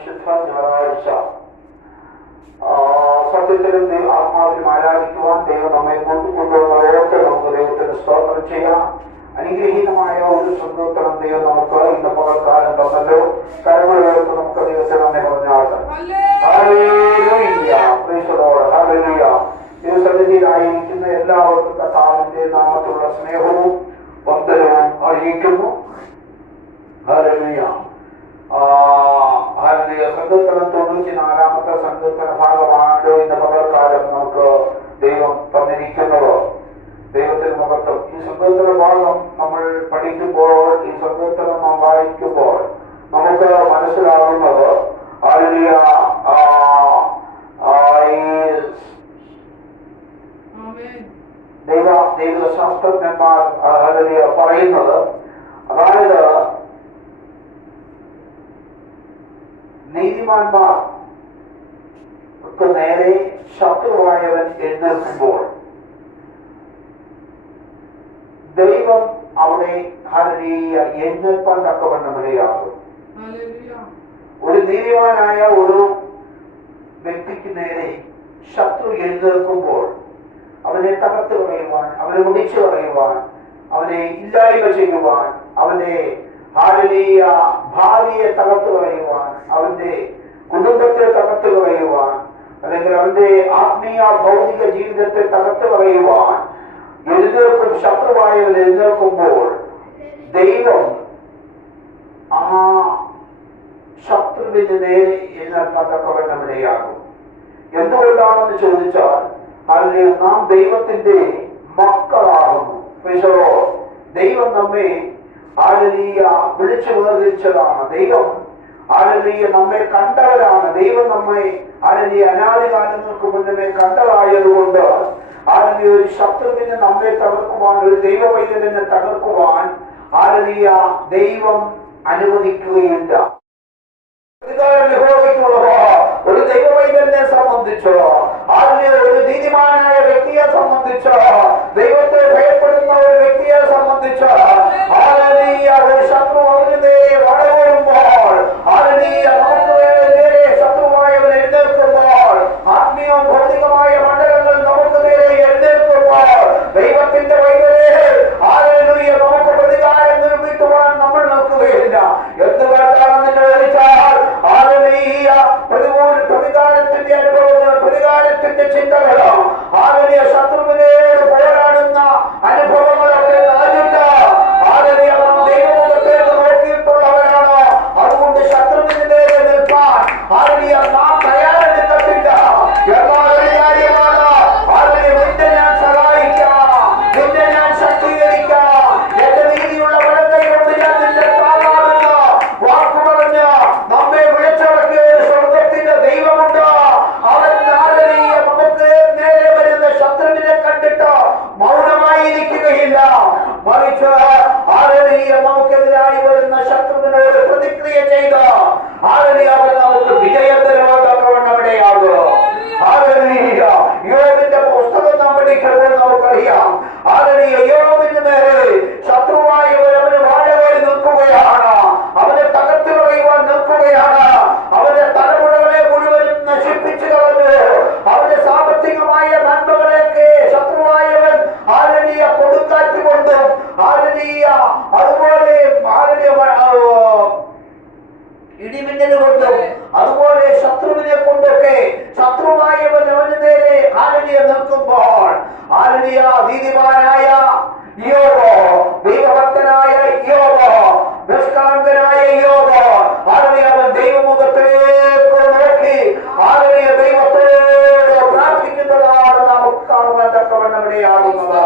വിശുദ്ധ ഞായറാഴ്ച സത്യത്തിലും ആത്മാവിലും ആരാധിക്കുവാൻ ദൈവം നമ്മെ കൊണ്ടുപോകുന്നതോട്ട് നമുക്ക് ദൈവത്തിന് സ്തോത്രം ചെയ്യാം. അനുഗ്രഹീതമായ ഒരു സന്തോഷം ദൈവം നമുക്ക് ഇന്ന് പകൽക്കാലം തന്നല്ലോ. കരങ്ങൾ ഉയർത്ത് നമുക്ക് ദൈവത്തെ നന്ദി പറഞ്ഞാണ്. ദൈവസന്നിധിയിലായിരിക്കുന്ന എല്ലാവർക്കും കർത്താവിന്റെ നാമത്തിലുള്ള സ്നേഹവും വന്ദനവും അറിയിക്കുന്നു. ഹല്ലേലൂയ. സങ്കീർത്തനം 94 സങ്കീർത്തന ഭാഗമാണല്ലോ ഇന്ന് പകൽക്കാലം നമുക്ക് ദൈവം തന്നിരിക്കുന്നത്. ദൈവത്തിന് മഹത്വം. ഈ സങ്കീർത്തന ഭാഗം നമ്മൾ പഠിക്കുമ്പോൾ, ഈ സങ്കീർത്തനം നാം വായിക്കുമ്പോൾ നമുക്ക് മനസ്സിലാകുന്നത് ദൈവശാസ്ത്രജ്ഞന്മാർ പറയുന്നത്, അതായത് നീതിമാന്മാർക്ക് നേരെ ശത്രുവായവൻ എഴുന്നേൽക്കുമ്പോൾ ദൈവം അവിടെ എഴുന്നേൽപ്പാൻ തക്കവണ്ണം ഇടയാകും. ഒരു നീതിമാനായ ഒരു വ്യക്തിക്ക് നേരെ ശത്രു എഴുന്നേൽക്കുമ്പോൾ അവനെ തകർത്ത് കളയുവാൻ, അവനെ മുടിച്ചു കളയുവാൻ, അവനെ ഇല്ലായ്മ ചെയ്യുവാൻ, അവന്റെ ഭാവിയെ തകർത്ത് കളയുവാൻ, അവന്റെ കുടുംബത്തെ തകർത്ത് കളയുവാൻ, അല്ലെങ്കിൽ അവന്റെ ആത്മീയ ഭൗതിക ജീവിതത്തെ തകർത്ത് കളയുവാൻ എഴുന്നേൽക്കും ശത്രുവായവൻ എഴുന്നേൽക്കുമ്പോൾ ദൈവം ആ ശത്രുവിന് നേരെ എഴുന്നേൽക്കാൻ തക്കവണ്ണം ഇടയാകും. എന്തുകൊണ്ടാണെന്ന് ചോദിച്ചാൽ, നാം ദൈവത്തിന്റെ മക്കളാകുന്നു. ദൈവം നമ്മെ വിളിച്ചു വേർതിരിച്ചതാണ്. ദൈവം നമ്മെ കണ്ടവരാണ്. ദൈവം നമ്മെ അനാദികാലങ്ങൾക്ക് മുന്നമേ കണ്ടതായതുകൊണ്ട് ഒരു ശത്രുവിനെ നമ്മെ തകർക്കുവാൻ, ഒരു ദൈവവൈദ്യനെ തകർക്കുവാൻ ദൈവം അനുവദിക്കുകയില്ല. ഒരു ദൈവവൈദ്യനെ സംബന്ധിച്ചോ, ഒരു നീതിമാനായ വ്യക്തിയെ സംബന്ധിച്ചോ, ദൈവത്തെ ഭയപ്പെടുന്ന ഒരു വ്യക്തിയെ സംബന്ധിച്ചോ, ഒരു ശത്രു അവന് നേരെ വളരുമ്പോൾ, നമുക്ക് നേരെ ശത്രുവായവൻ എഴുന്നേൽക്കുമ്പോൾ, ആത്മീയവും ഭൗതികമായ മണ്ഡലങ്ങൾ നമുക്ക് നേരെ എഴുന്നേൽക്കുമ്പോൾ, ദൈവത്തിന്റെ വൈദ്യരെ നമുക്ക് പ്രതികാരം നിർമ്മിക്കുവാൻ നമ്മൾ നോക്കുകയില്ല. എന്ത് കേട്ടാണെന്ന് ചോദിച്ചാൽ, പ്രതികാരത്തിന്റെ അനുഭവങ്ങൾ, പ്രതികാരത്തിന്റെ ചിന്തകളോ, ശത്രുവിനോട് പോരാടുന്ന അനുഭവങ്ങൾ അവരെ നാലിട്ട് ദൈവമുഖത്തേക്ക് നോക്കിയിട്ടുള്ളവരാണ്. അതുകൊണ്ട് ശത്രുവിന് നേരെ നിൽപ്പാൻ നാം തയ്യാറെടുക്കത്തില്ല. എന്നാൽ കാര്യമാണ്, നിന്നെ ഞാൻ സഹായിക്കാം, നിന്നെ ഞാൻ ശക്തീകരിക്കാം, എന്റെ നീതിയുള്ള വലങ്കൈ കൊണ്ട് ഞാൻ നിന്റെ താങ്ങാമെന്ന വാക്കു പറഞ്ഞ് നമ്മെ വിളിച്ചിറക്കിയ ഒരു സ്വർഗത്തിന്റെ ദൈവമുണ്ട്. അവൻ നമുക്ക് നേരെ വരുന്ന ശത്രുവിനെ കണ്ടിട്ട് മൗനമായിരിക്കുകയില്ല, മറിച്ച് നമുക്കെതിരായി വരുന്ന ശത്രുവിനോട് പ്രതിക്രിയ ചെയ്ത് അവൻ നമുക്ക് വിജയം തരുവാണ്ടവണ്ണവിടെയാകുക. യോബിന്റെ പുസ്തകം നാം പഠിക്കുമ്പോൾ നമുക്കറിയാം, യോബിന് നേരെ ശത്രുവായവർ അവന് വാഴകേറി നിൽക്കുകയാണ്, അവനെ തകർത്ത് കളയുവാൻ നിൽക്കുകയാണ്, അവന്റെ തലമുറകളെ മുഴുവനും നശിപ്പിച്ചു കളഞ്ഞു, അവന്റെ സാമ്പത്തികമായ നന്മകളെയൊക്കെ ശത്രുവായവൻ കൊടുക്കാറ്റ് കൊണ്ടും അതുപോലെ ഇടിമിന്നൽ കൊണ്ടും അതുപോലെ ശത്രുവിനെ കൊണ്ടൊക്കെ ശത്രുവായവൻ അവന് നേരെ നിൽക്കുമ്പോൾ നീതിമാനായ യോബ്, ദൈവഭക്തനായ യോബ്, നിഷ്കളങ്കനായ യോബ്, അവൻ ദൈവമുഖത്തേക്ക് നോക്കി ദൈവത്തോട് പ്രാർത്ഥിക്കുന്നതാണ് നമുക്ക് കാണുവാൻ തക്കവണ്ണം ഇടയാകുന്നത്.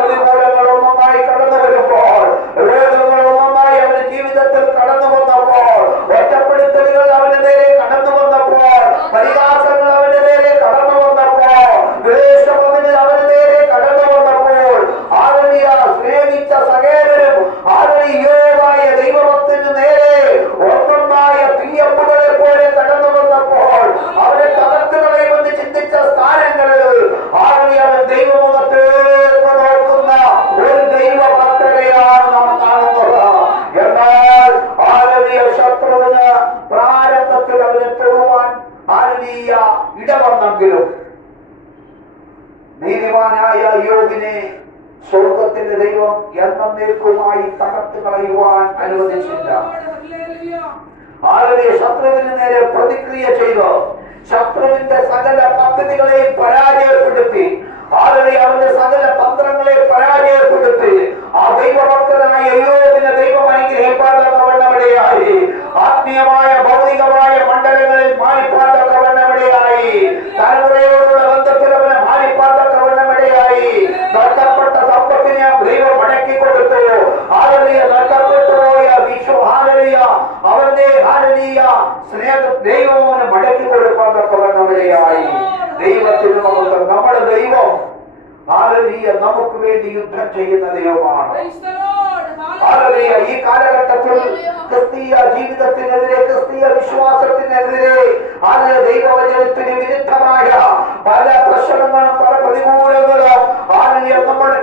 പ്രതികൂലങ്ങളൊന്നുമായി കടന്നു വരുമ്പോൾ, രോഗങ്ങളൊന്നുമായി അവന്റെ ജീവിതത്തിൽ കടന്നു വന്നപ്പോൾ, ഒറ്റപ്പെടുത്തലുകൾ അവന്റെ നേരെ കടന്നു വന്നപ്പോൾ, പരിഹാസങ്ങൾ അവന്റെ നേരെ കടന്നു വന്നപ്പോൾ, ദ്വേഷം അവന് നേരെ കടന്നു വന്നപ്പോൾ, സ്നേഹിച്ച സകേതരും യോബായ ദൈവഭക്തന് നേരെ ഒന്നായ തീയമ്പുകളെ പോലെ കടന്നു വന്നപ്പോൾ, അവരെ തകർത്ത് കളയുമെന്ന് ചിന്തിച്ച സ്ഥാനങ്ങളിൽ അവൻ ദൈവമുഖത്തേക്ക് നോക്കുന്ന ഭാഗ്യവാനായ യോബിനെ സ്വർഗത്തിന്റെ ദൈവം എന്നേക്കുമായി തകർത്ത് കളയുവാൻ അനുവദിച്ചില്ല. ആരുടെ ശത്രുവിന് നേരെ പ്രതിക്രിയ ചെയ്തു ശത്രുവിന്റെ സകല പദ്ധതികളെയും പരാജയപ്പെടുത്തി ആരുടെ അവന്റെ സകല തന്ത്രങ്ങളെ പരാജയപ്പെടുത്തി ആ ദൈവഭക്തനായ യോബിനെ ദൈവം അനുഗ്രഹിപ്പാതക്കവണ്ണമിടയായി. ആത്മീയമായ ഭൗതികമായ മണ്ഡലങ്ങളിൽ മാനിപ്പാതക്കവണ്ണമിടയായി. തലമുറയോടുള്ള ബന്ധത്തിൽ അവനെ മാനിപ്പാതക്കവണ്ണമിടയായി. നഷ്ടപ്പെട്ട സമ്പത്തിനെ ദൈവം മടക്കി കൊടുത്തു. ഹാലലിയ നഷ്ടപ്പെട്ടു പോയ വിശ്വ ഹാലലിയ അവന്റെ ഹാലലിയ സ്നേഹ ദൈവം മടക്കി കൊടുപ്പാതക്കവണ്ണമിടയായി. ദൈവത്തിന് നമ്മുടെ ദൈവം ഹാലലിയ നമുക്ക് വേണ്ടി യുദ്ധം ചെയ്യുന്ന ദൈവമാണ്. ഹാലലിയ ഈ കാലഘട്ടത്തിൽ ക്രിസ്തീയ ജീവിതത്തിനെതിരെ ക്രിസ്തീയ വിശ്വാസത്തിനെതിരെ ഹാലലിയ ദൈവവചനത്തിന് വിരുദ്ധമായ പല പ്രശ്നങ്ങളും പല പ്രതികൂലങ്ങളും ഹാലലിയ നമ്മുടെ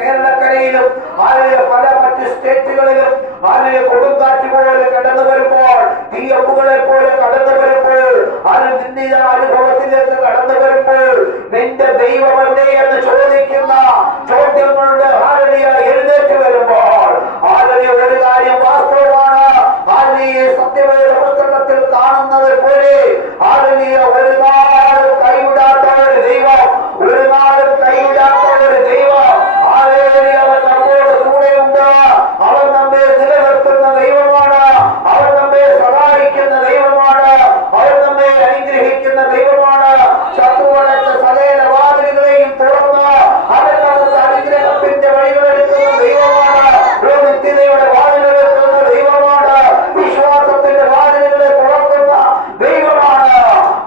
കേരളക്കരയിലും ഹാലലിയ പല മറ്റ് സ്റ്റേറ്റുകളിലും ഹാലലിയ കൊടുങ്കാറ്റ് പോലെ കടന്നു വരുമ്പോൾ തീയമ്പുകളെ പോലെ കടന്നു വരുമ്പോൾ ഹാലലിയ നിന്ദിത അനുഭവത്തിലേക്ക് കടന്നു വരുമ്പോൾ നിന്റെ ദൈവമല്ലേ എന്ന് ചോദിക്കുന്ന ചോദ്യങ്ങളുടെ ഹാലലിയ എഴുന്നേറ്റ് വരുമ്പോൾ ഹാലലിയ ഒരു കാര്യം വാസ്തവമാണ്. ഹാലലിയ സത്യവേദ പുസ്തകത്തിൽ കാണുന്നത് പോലെ ഹാലലിയ ഒരു നാളും കൈവിടാത്ത ഒരു ദൈവം, ഒരു നാളും കൈവിടാത്ത ഒരു ദൈവം. ഹാലലിയ അവൻ നമ്മോട് കൂടെയുണ്ട്. അവൻ നമ്മെ നിലനിർത്തുന്ന ദൈവമാണ്. അവൻ നമ്മെ സഹായിക്കുന്ന ദൈവമാണ്. അവൻ നമ്മെ അനുഗ്രഹിക്കുന്ന ദൈവമാണ്. ശത്രുവടച്ച സകല വാതിലുകളെയും തുറന്ന് അവൻ നമുക്ക് അനുഗ്രഹത്തിന്റെ വഴികളെടുക്കുന്ന ദൈവമാണ്. നിത്യതയുടെ വാതിലെടുക്കുന്ന ദൈവമാണ്. വിശ്വാസത്തിന്റെ വാതിലുകളെ തുറക്കുന്ന ദൈവമാണ്.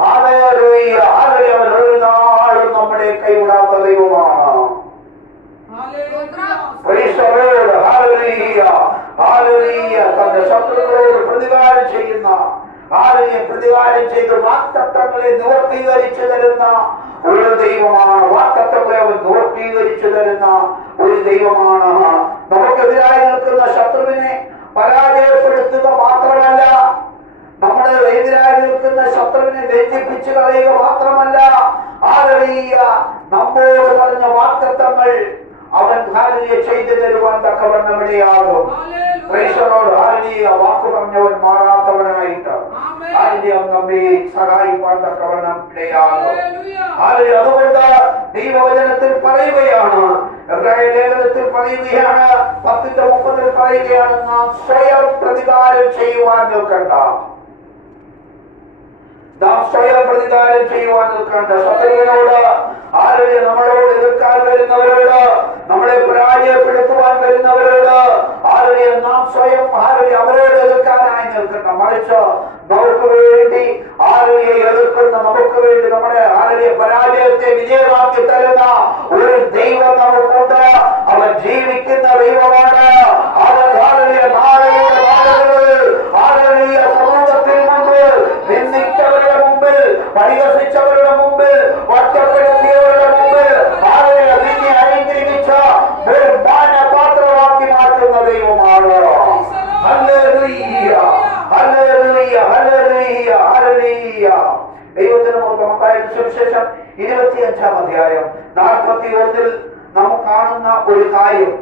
Hallelujah, hallelujah. അവൻ ഒരു നാളും നമ്മളെ കൈവിടാത്ത ദൈവമാണ്. തന്റെ ശത്രുക്കളോട് പ്രതികാരം ചെയ്യുന്ന പ്രതികാരം ചെയ്ത് വാഗ്ദത്തങ്ങളെ നിവർത്തീകരിച്ചു തരുന്ന ഒരു ദൈവമാണ്. വാഗ്ദത്തങ്ങളെ അവൻ നിവർത്തീകരിച്ചു തരുന്ന ഒരു ദൈവമാണ്. നമുക്കെതിരായി നിൽക്കുന്ന ശത്രുവിനെ പരാജയപ്പെടുത്തുക മാത്രമല്ല, നമ്മുടെ എതിരായി നിൽക്കുന്ന ശത്രുവിനെ ലജ്ജിപ്പിച്ചു കളയുക മാത്രമല്ല, നമ്മോട് പറഞ്ഞ വാഗ്ദത്തങ്ങൾ അവൻ ചെയ്തു തരുവാൻ തക്കവണ്ണമിടയാകും. വാക്കു പറഞ്ഞവൻ മാറാത്തവനായിട്ട് നമ്മെ സഹായിപ്പാൻ തക്കവണ്ണം ഇടയാകും. അതുകൊണ്ട് ദൈവവചനത്തിൽ പറയുകയാണ്, എബ്രായ ലേഖനത്തിൽ പറയുകയാണ്, 10:30 പറയുകയാണ്, നാം സ്വയം പ്രതികാരം ചെയ്യുവാൻ നിൽക്കണ്ട. നാം സ്വയം പ്രതികാരം ചെയ്യുവാൻ നിൽക്കണ്ട. ശത്രുവിനോട് ആരുടെ നമ്മളോട് എതിർക്കാൻ വരുന്നവരോട്, നമ്മളെ പരാജയപ്പെടുത്തുവാൻ വരുന്നവരോട് ആരുടെ നാം സ്വയം അവരോട് എതിർക്കാനായി നിൽക്കണ്ട. മറിച്ച് നമുക്ക് വേണ്ടി ആരുടെ എതിർക്കുന്ന, നമുക്ക് വേണ്ടി നമ്മുടെ ആരുടെ പരാജയത്തെ വിജയമാക്കി തരുന്ന ഒരു ദൈവം നമുക്കുണ്ട്. അവൻ ജീവിക്കുന്ന ദൈവമാണ്. അവൻ ആരുടെ നാളെയുടെ നാളുകളിൽ ആരുടെ സമൂഹത്തിൽ മുമ്പിൽ നിന്ദിച്ചവരുടെ മുമ്പിൽ, പരിഹസിച്ചവരുടെ മുമ്പിൽ, ഒറ്റപ്പെടുത്തിയവരുടെ മുമ്പിൽ ആളുകളെ നിന്നെ അനുഗ്രഹിച്ച ഒരു മാനപാത്രമാക്കി മാറ്റുന്ന ദൈവമാണ്. Hallelujah, hallelujah, hallelujah, hallelujah. ദൈവത്തിന് മത്തായിയുടെ സുവിശേഷം 25-ാം അധ്യായം 41 നാം കാണുന്ന ഒരു കാര്യം.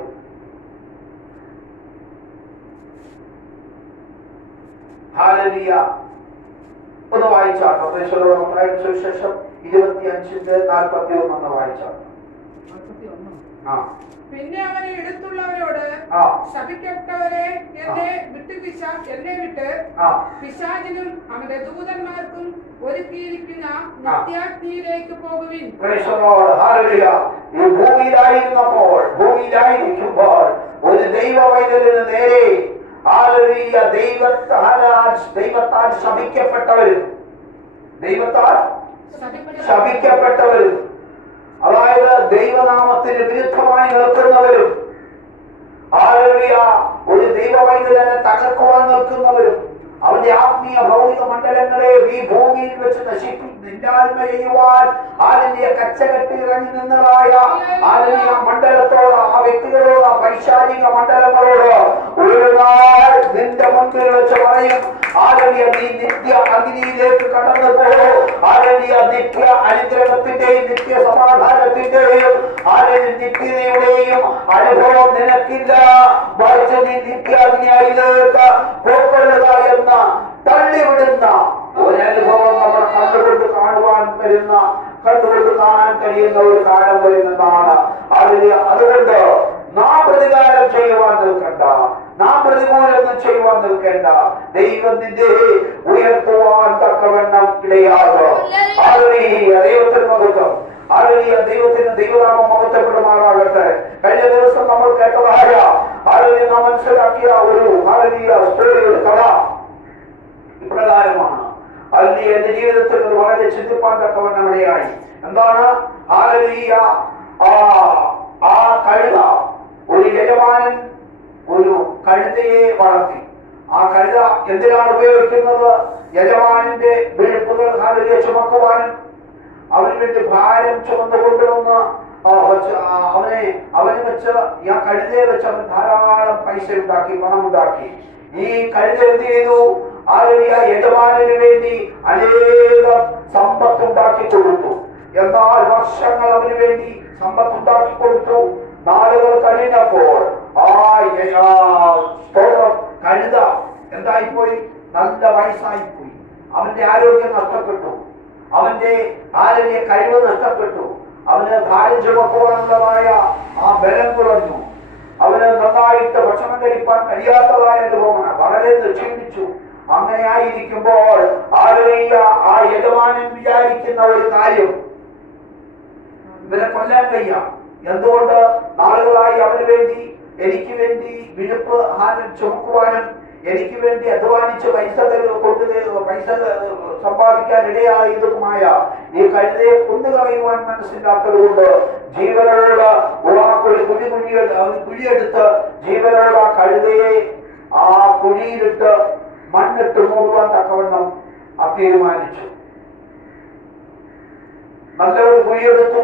ഹല്ലേലൂയ. ഒന്ന് വായിച്ചാട്ടോ. മത്തായിയുടെ സുവിശേഷം 25:41 വായിച്ചാട്ടോ. പിന്നെ അവനെ എടുത്തുള്ളവരോട്, ശപിക്കപ്പെട്ടവരെ എന്നെ വിട്ട് പിശാചിനും അവന്റെ ദൂതന്മാർക്കും ഒരുക്കിയിരിക്കുന്ന നിത്യാഗ്നിയിലേക്ക് പോകുവിൻ. ഭൂമിയിലായിരിക്കുമ്പോൾ ഒരു ദൈവവൈദ്യന് നേരെ ദൈവത്താൽ ശപിക്കപ്പെട്ടവരും അതായത് ദൈവനാമത്തിന് വിരുദ്ധമായി നിൽക്കുന്നവരും ഒരു ദൈവവൈദ്യനെ തകർക്കുവാൻ നിൽക്കുന്നവരും അവന്റെ ആത്മീയ ഭൗതിക മണ്ഡലങ്ങളെ ഈ ഭൂമിയിൽ വെച്ച് നിന്നാത്മ ചെയ്യുവാൻ ആലിന്യ കച്ചകെട്ടി ഇറങ്ങി നിന്നതായ ആലിന്യ മണ്ഡലത്തോട്, ആ വ്യക്തികളോട്, ആ പൈശാചിക മണ്ഡലങ്ങളോട് ഒരു നാൾ നിന്റെ മുൻപിൽ വെച്ച് പറയും, ആലിന്യ നീ നിത്യ അഗ്നിയിലേക്ക് കടന്നു പോകും. ആലിന്യ നിത്യ അനുഗ്രഹത്തിന്റെയും നിത്യ സമാധാന മരണത്തിന്റെയും നിത്യതയുടെയും അനുഭവം നിനക്കില്ല. മറിച്ച് നീ നിത്യാഗ്നിയിലേക്ക് പോക്കൊള്ളുക എന്ന തള്ളിവിടുന്ന ഒരനുഭവം നമ്മൾ കണ്ടുകൊണ്ട് കാണാൻ കഴിയുന്ന ഒരു കാലം വരുന്നതാണ്. അതുകൊണ്ട് നാം പ്രതികാരം ചെയ്യുവാൻ നിൽക്കണ്ട, നാം പ്രതികൂലം ചെയ്യുവാൻ നിൽക്കേണ്ട. ദൈവം നിന്റെ ഉയർത്തുവാൻ തക്കവണ്ണം ഇടയാകും. ദൈവത്തിന് മഹത്വം. ദൈവത്തിന് ദൈവനാമം മഹത്വപ്പെടുമാറാകട്ടെ. കഴിഞ്ഞ ദിവസം നമ്മൾ കേട്ടതായ നാം മനസ്സിലാക്കിയ ഒരു സ്റ്റോറിയുടെ കഥ ഇപ്രകാരമാണ്. എന്റെ ജീവിതത്തിൽ വളരെ ചിന്തിപ്പാൻ തക്കവണ്ണം ഇടയായി. എന്താണ്? ആ കഴുത, ഒരു യജമാനൻ ഒരു കഴുതയെ വളർത്തി. ആ കഴുത എന്തിനാണ് ഉപയോഗിക്കുന്നത്? യജമാനന്റെ വിഴുപ്പുകൾ ചുമക്കുവാനും അവന് വേണ്ടി ഭാരം ചുമന്നു കൊണ്ടുവന്ന് അവനെ വെച്ച് ആ കഴുതയെ വെച്ച് അവൻ ധാരാളം പൈസ ഉണ്ടാക്കി, പണം ഉണ്ടാക്കി. ഈ കഴുത എന്ത് ചെയ്തു? യജമാനന് വേണ്ടി അനേകം സമ്പത്തുണ്ടാക്കി കൊടുത്തു. എന്നാൽ വർഷങ്ങൾ അവന് വേണ്ടി സമ്പത്തുണ്ടാക്കി കൊടുത്തു. നാളുകൾ കഴിഞ്ഞപ്പോൾ കഴുത എന്തായിപ്പോയി? നല്ല വയസ്സായിപ്പോയി. അവന്റെ ആരോഗ്യം നഷ്ടപ്പെട്ടു, അവന്റെ കഴിവ് നഷ്ടപ്പെട്ടു. അവന് ഭാരം ചുമക്കുവാനുള്ളതായ ആ ബലം കുറഞ്ഞു. അവന് നന്നായിട്ട് ഭക്ഷണം കഴിപ്പാൻ കഴിയാത്തതായ അനുഭവമാണ്. വളരെ ക്ഷീണിച്ചു. അങ്ങനെ ആയിരിക്കുമ്പോൾ ആ യജമാനൻ വിചാരിക്കുന്ന ഒരു കാര്യം, ഇവരെ കൊല്ലാൻ കഴിയാം. എന്തുകൊണ്ട്? നാളുകളായി അവന് വേണ്ടി, എനിക്ക് വേണ്ടി വിഴുപ്പ് ചുമക്കുവാനും എനിക്ക് വേണ്ടി അധ്വാനിച്ച് പൈസ സമ്പാദിക്കാൻ ഇടയായതുമായ ഈ കഴുതയെ കൊന്നുകളയുവാൻ മനസ്സില്ലാത്തത് കൊണ്ട് ജീവനോട് കുഴിയെടുത്ത് ജീവനോട് ആ കഴുതയെ ആ കുഴിയിലിട്ട് മണ്ണിട്ട് മൂടുവാൻ തക്കവണ്ണം തീരുമാനിച്ചു. നല്ലൊരു കുഴിയെടുത്തു.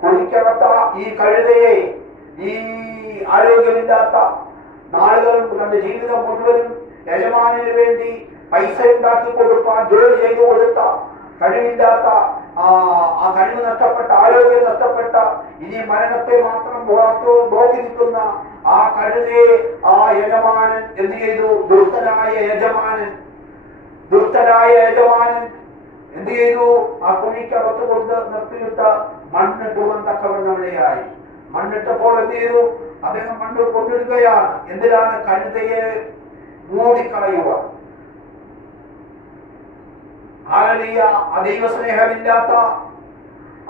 കുഴിക്കകത്ത ഈ കഴുതയെ, ഈ ആരോഗ്യമില്ലാത്ത നാളുകൾ തന്റെ ജീവിതം മുഴുവനും യജമാനു വേണ്ടി പൈസ ഉണ്ടാക്കി കൊടുക്കാൻ ജോലി ചെയ്തു കൊടുത്ത കഴിവില്ലാത്ത, ആ കഴിവ് നഷ്ടപ്പെട്ട, ആരോഗ്യം നഷ്ടപ്പെട്ട, ഇനി മരണത്തെ മാത്രം നോക്കി നിൽക്കുന്ന ആ കഴുതയെ ആ യജമാനൻ എന്ത് ചെയ്തു? ദുഷ്ടനായ യജമാനൻ എന്ത് ചെയ്തു? ആ കുഴിക്കകത്ത് കൊണ്ട് നിർത്തിയിട്ട് മണ്ണിട്ടുവാൻ തക്കവണ്ണമണിയായി. മണ്ണിട്ടപ്പോൾ എന്ത് ചെയ്തു? അദ്ദേഹം മണ്ണ് കൊണ്ടിടുകയാണ്. എന്തിനാണ്? കഴുതയെ മൂടിക്കളയുക. ദൈവസ്നേഹമില്ലാത്ത,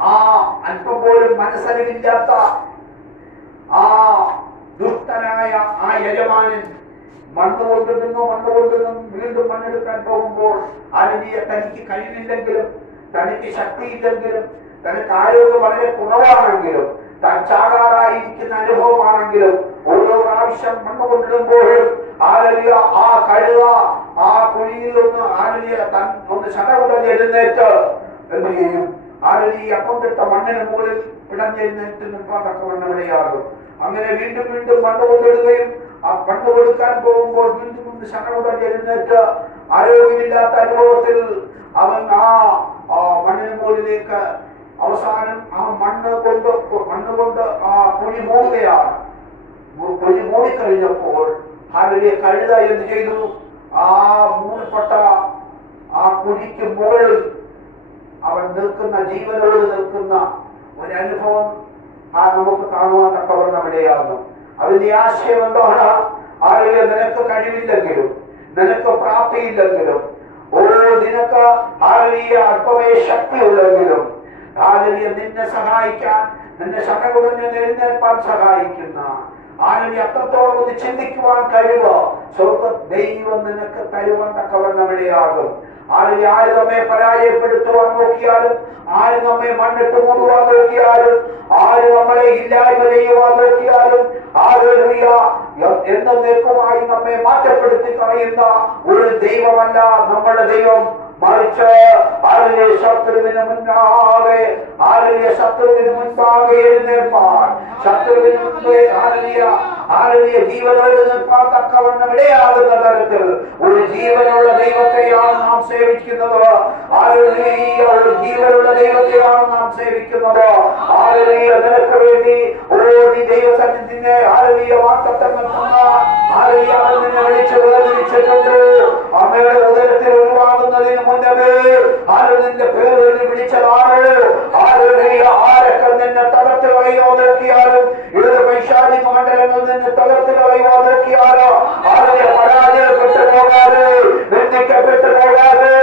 ആ അല്പം പോലും മനസ്സറിവില്ലാത്ത ആ ദുഷ്ടനായ ആ യജമാനൻ മണ്ണ് കൊണ്ടിരുന്നു വീണ്ടും മണ്ണെടുക്കാൻ പോകുമ്പോൾ തനിക്ക് കഴിവില്ലെങ്കിലും, തനിക്ക് ശക്തിയില്ലെങ്കിലും, തനിക്ക് ആരോഗ്യം വളരെ കുറവാണെങ്കിലും, താൻ ചാകാറായിരിക്കുന്ന അനുഭവമാണെങ്കിലും, ഓരോ പ്രാവശ്യം മണ്ണ് കൊണ്ടിടുമ്പോഴും ആ കഴുത ആ കുഴിയിൽ ഒന്ന് ശതകുടഞ്ഞ് എഴുന്നേറ്റ് എന്ത് ചെയ്യും? അപ്പം തിട്ട മണ്ണിന് മുകളിൽ പിടഞ്ഞെഴുന്നേറ്റ് നിൽക്കാൻ തക്കവണ്ണം ഇടയാകും. അങ്ങനെ വീണ്ടും മണ്ണ് കൊണ്ടിടുകയും ആ മണ്ണ് കൊടുക്കാൻ പോകുമ്പോൾ വീണ്ടും ശതകുടഞ്ഞ് എഴുന്നേറ്റ് ആരോഗ്യമില്ലാത്ത അനുഭവത്തിൽ അവൻ ആ മണ്ണിന് മുകളിലേക്ക് അവസാനം ആ മണ്ണ് കൊണ്ട് ആ കുഴി മൂടുകയാണ്. കുഴി മൂടിക്കഴിഞ്ഞപ്പോൾ കഴുത എന്ത് ചെയ്തു? ആ മൂടപ്പെട്ട ആ കുഴിക്ക് മുകളിൽ അവൻ നിൽക്കുന്ന, ജീവനോട് നിൽക്കുന്ന ഒരനുഭവം നമുക്ക് കാണുവാൻ തക്കവണ്ണം ഇടയാകുന്നു. അതിന്റെ ആശയം എന്താണ്? നിനക്ക് കഴിവില്ലെങ്കിലും, നിനക്ക് പ്രാപ്തിയില്ലെങ്കിലും, നിനക്ക് അല്പമേ ശക്തിയുള്ളെങ്കിലും നിന്നെ സഹായിക്കാൻ, നിന്നെ ശതകുടഞ്ഞ് എഴുന്നേൽപ്പാൻ സഹായിക്കുന്ന അത്രത്തോളം ഒന്ന് ചിന്തിക്കുവാൻ കഴിവ് ദൈവം നിനക്ക് തരുവാൻ തക്കവണ്ണം ഇടയാകും. ആര് നമ്മെ പരാജയപ്പെടുത്തുവാൻ നോക്കിയാലും, ആര് നമ്മെ മണ്ണിട്ട് മൂടുവാൻ നോക്കിയാലും, ആര് നമ്മളെ ഇല്ലായ്മ ചെയ്യുവാൻ നോക്കിയാലും, എന്നേക്കുമായി നമ്മെ മാറ്റപ്പെടുത്തി കളയുന്ന ഒരു ദൈവമല്ല നമ്മുടെ ദൈവം. മറിച്ച് ആരിലെ ശത്രുവിന് മുന്നാകെ ശത്രുവിന് മുൻപാകെ എഴുന്നേൽപ്പാൻ, ശത്രുവിന് മുൻപ് ആരിലെ ജീവനോട് നിൽപ്പാൻ തക്കവണ്ണം ഇടയാകുന്ന തരത്തിൽ ഒരു ജീവനുള്ള ദൈവത്തെയാണ് നാം സേവിക്കുന്നത്. ഒരു ജീവനുള്ള ദൈവത്തെയാണ് നാം സേവിക്കുന്നത്. നിനക്ക് വേണ്ടി നീ ദൈവസന്നിധിയെ വാക്തത്വങ്ങൾ നിന്നെ വിളിച്ച് വേദനിച്ചിട്ടുണ്ട്. അമ്മയുടെ ഉദരത്തിൽ ഒഴിവാകുന്നതിന് മുന്നമേ നിന്റെ പേര് വിളിച്ചതാണ്. ആരൊക്കെ നിന്നെ തകർത്ത് കളയോ നോക്കിയാലും, ഏത് പൈശാചിക മണ്ഡലങ്ങൾ നിന്നെ തകർത്ത് കളയോ നോക്കിയാലോ പരാജയപ്പെട്ടു പോകാതെ, നിന്ദിക്കപ്പെട്ടു പോകാതെ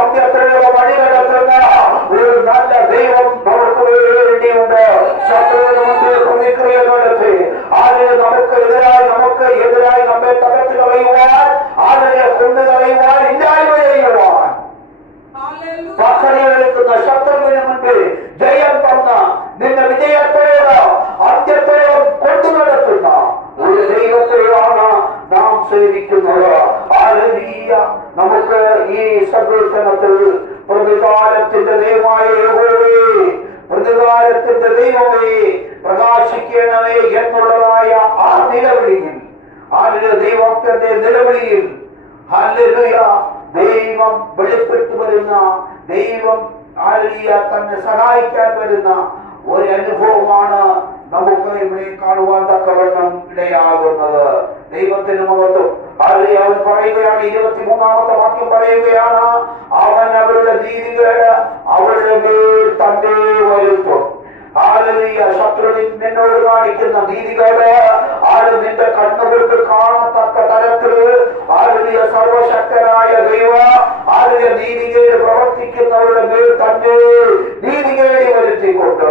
അന്ത്യത്തിലുള്ള വഴി നടത്തുന്ന ഒരു നല്ല ദൈവം നമുക്ക് വേണ്ടിയുണ്ട്. ശത്രുവിന് മുന്നിൽ പ്രതിക്രിയ നടത്തി നമുക്ക് എതിരായി നമ്മെ തകർത്ത് കളയുവാൻ, കൊണ്ടു കളയുവാൻ, ഇല്ലായ്മ ചെയ്യുവാൻ പദ്ധതിയെടുക്കുന്ന ശത്രുവിന് മുൻപിൽ ജയം തന്ന, നിന്നെ വിജയത്തോട് അന്ത്യത്തോളം കൊണ്ടു നടത്തുന്ന ഒരു ദൈവത്തെയാണ് നാം സേവിക്കുന്നത്. നമുക്ക് ഈ സങ്കീർത്തനത്തിൽ പ്രതികാരത്തിന്റെ ദൈവമായ യഹോവേ, പ്രതികാരത്തിന്റെ ദൈവമേ പ്രകാശിക്കണമേ എന്നുള്ളതായ ആ നിലവിളിയിൽ, ദൈവത്തിന്റെ നിലവിളിയിൽ ദൈവം വെളിപ്പെട്ടു വരുന്ന, ദൈവം തന്നെ സഹായിക്കാൻ വരുന്ന ഒരു അനുഭവമാണ് നമുക്ക് ഇവിടെ കാണുവാൻ തക്കവണ്ണം ഇടയാകുന്നത്. ദൈവത്തിന് മഹത്വം. അവൻ പറയുകയാണ്, 23-ാമത്തെ വാക്യം പറയുകയാണ്, അവൻ അവരുടെ നീതികേട് അവരുടെ മേൽ തന്നെ വരുത്തും. ശത്രു നിന്നോട് കാണിക്കുന്ന നീതികേട് നിന്റെ കണ്ണുകൾക്ക് കാണത്തക്ക തരത്തിൽ സർവശക്തനായ ദൈവ നീതികേട് പ്രവർത്തിക്കുന്നവരുടെ മേൽ തന്നെ നീതികേടി വരുത്തിക്കൊണ്ട്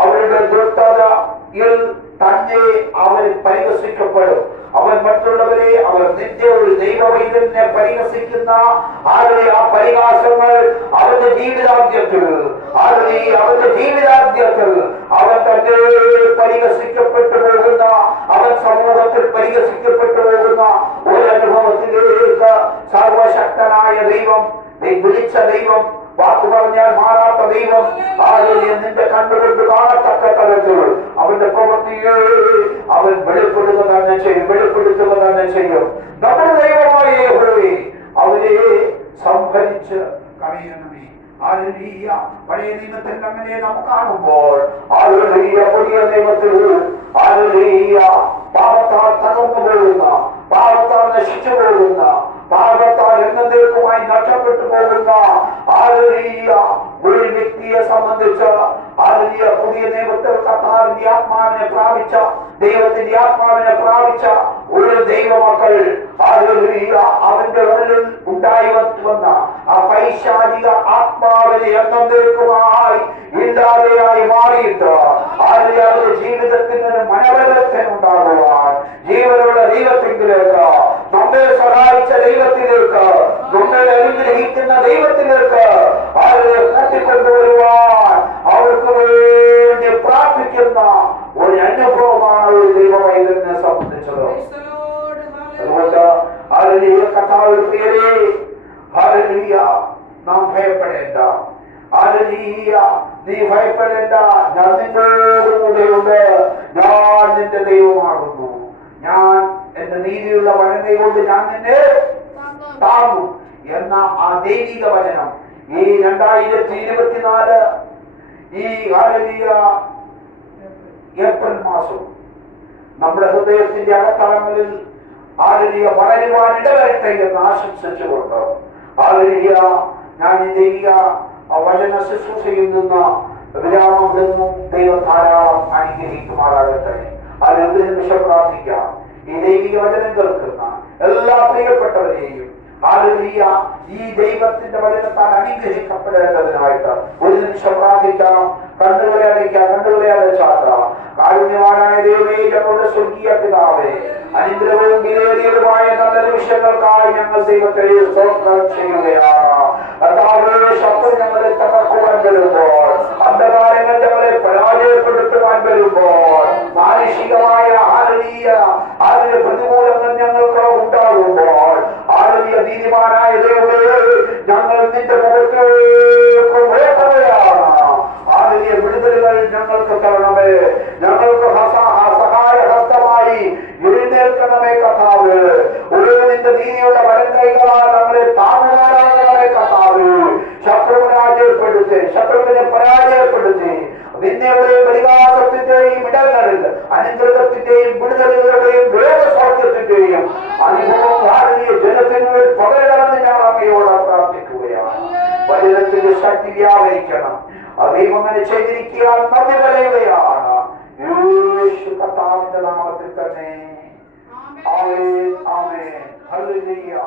അവരുടെ ദുഷ്ടതയിൽ തന്നെ അവൻ പരിഹസിക്കപ്പെടും. അവൻ മറ്റുള്ളവരെ, അവർ നിന്റെ ഒരു ദൈവവൈദ്യനെ പരിഹസിക്കുന്ന ആ പരിഹാസങ്ങൾ അവന്റെ ജീവിതാന്ത്യത്തിൽ അവൻ തന്നെ പരിഹസിക്കപ്പെട്ടു പോകുന്ന, അവൻ സമൂഹത്തിൽ പരിഹസിക്കപ്പെട്ടു പോകുന്ന ഒരു അനുഭവത്തിലേക്ക് സർവശക്തനായ ദൈവം, വിളിച്ച ദൈവം, വാക്ക് പറഞ്ഞാൽ മാറാത്ത ദൈവം നിന്റെ കണ്ടുകൊണ്ട് കാണത്തക്ക തലത്തിൽ അവന്റെ പ്രവൃത്തിയെ അവൻ വെളിപ്പെടുത്തുക തന്നെ ചെയ്യും. നമ്മുടെ ദൈവമായ യഹോവേ, അവരെ സംഭരിച്ച് കളയണമേ. പഴയ നിയമത്തിൽ അങ്ങനെ നാം കാണുമ്പോൾ പുതിയ നിയമത്തിൽ പാപത്താൽ തകർന്നു പോകുന്ന, പാപത്താൽ നശിച്ചു പോകുന്ന, പാപത്താൽ എന്നേക്കുമായി നഷ്ടപ്പെട്ടു പോകുന്ന ഒരു വ്യക്തിയെ സംബന്ധിച്ച് പുതിയ നിയമത്തിൽ കർത്താവിന്റെ ആത്മാവിനെ പ്രാപിച്ച, ദൈവത്തിന്റെ ആത്മാവിനെ പ്രാപിച്ച ഒരു ദൈവമക്കൾ അവന്റെ ഉള്ളിൽ ഉണ്ടായി വന്ന ആ പൈശാചിക ആത്മാവിനെ എന്നേക്കുമായി ഇല്ലാതെയായി മാറിയിട്ട് അവരുടെ ജീവിതത്തിന് ഒരു മനോബലത്തിന് ഉണ്ടാകുവാൻ, ജീവനുള്ള ദൈവത്തിലേക്ക്, നമ്മെ സഹായിച്ച ദൈവത്തിലേക്ക്, നമ്മെ അനുഗ്രഹിക്കുന്ന ദൈവത്തിലേക്ക് അവരെ കൂട്ടിക്കൊണ്ടുവരുവാൻ അവർക്ക് വേണ്ടി പ്രാർത്ഥിക്കുന്ന ഒരു അനുഭവമാണ് ഒരു ദൈവവൈദ്യനെ സംബന്ധിച്ചത്. അതുകൊണ്ട് കർത്താവിന്റെ പേരെ നാം ഭയപ്പെടേണ്ട, നീ ഭയപ്പെടേണ്ട. ഞാൻ നിന്നോട് കൂടെയുണ്ട്, ഞാൻ നിന്റെ ദൈവമാകുന്നു, ഞാൻ എന്റെ നീതിയുള്ള വചനം കൊണ്ട് ഞാൻ നിന്നെ താങ്ങും എന്ന ആ ദൈവിക വചനം ഈ 2024 ഈ ഏപ്രിൽ മാസം നമ്മുടെ ഹൃദയത്തിന്റെ അകത്തളങ്ങളിൽ വളരുവാൻ ഇടവരട്ടെ എന്ന് ആശംസിച്ചുകൊണ്ട് ഞാൻ ഈ ദൈവിക വചന ശുശ്രൂഷയിൽ നിന്ന് വിരാമം നിന്നും ദൈവം ധാരാളം അനുഗ്രഹിക്കുമാറാകട്ടെ. അതിന് നിമിഷം പ്രാർത്ഥിക്കാം. ഈ ദൈവിക വചനം കേൾക്കുന്ന എല്ലാ പ്രിയപ്പെട്ടവരെയും ഈ ദൈവത്തിന്റെ വചനത്താൽ അനുഗ്രഹിക്കപ്പെടേണ്ടതിനായിട്ട് ഒരു നിമിഷം പ്രാർത്ഥിക്കാം. കണ്ണുകളെ അടച്ചാക്കാം. കാരുണ്യവാനായ ദൈവമേ, ഞങ്ങളുടെ സ്വർഗീയ പിതാവേ, അനുഗ്രഹവും വിലയേറിയതുമായ നല്ല നിമിഷങ്ങൾക്കായി ഞങ്ങൾ ദൈവത്തെ സ്തോത്രം ചെയ്യുകയാണ്. ശത്രു ഞങ്ങളെ തകർക്കുവാൻ വരുമ്പോൾ, അന്ധകാരങ്ങൾ ഞങ്ങളെ പരാജയപ്പെടുത്തുവാൻ വരുമ്പോൾ, മാനുഷികമായ പ്രതികൂലങ്ങൾ ഞങ്ങൾക്ക് ഉണ്ടാകുമ്പോൾ, നീതിമാനായ ദൈവമേ, ഞങ്ങൾ ഞങ്ങൾക്ക് സഹായ ഹസ്തമായി എഴുന്നേൽക്കണമേ കർത്താവ്. നിന്റെ നീതിയുടെ വലം കൈകളാൽ ഞങ്ങളെ താങ്ങുവാനാകണമേ കർത്താവ്. ശത്രുവിനെ പരാജയപ്പെടുത്തി നിന്ദയുടെയും പരിഹാസത്തിന്റെയും ഇടങ്ങളിൽ അനുഗ്രഹത്തിന്റെയും വിടുതലുകളുടെയും വേദസൗഖ്യത്തിന്റെയും അനുഭവം ഭാരതീയ ജനത്തിനുള്ളിൽ പകരണമെന്ന് ഞാൻ അങ്ങയോട് പ്രാർത്ഥിക്കുകയാണ്. വചനത്തിന്റെ ശക്തി വ്യാപരിക്കണം. ദൈവം അങ്ങനെ ചെയ്തിരിക്കാൻ നന്ദി പറയുകയാണ്. യേശു കർത്താവിന്റെ നാമത്തിൽ തന്നെ. ആമേൻ, ആമേൻ, ഹല്ലേലൂയ.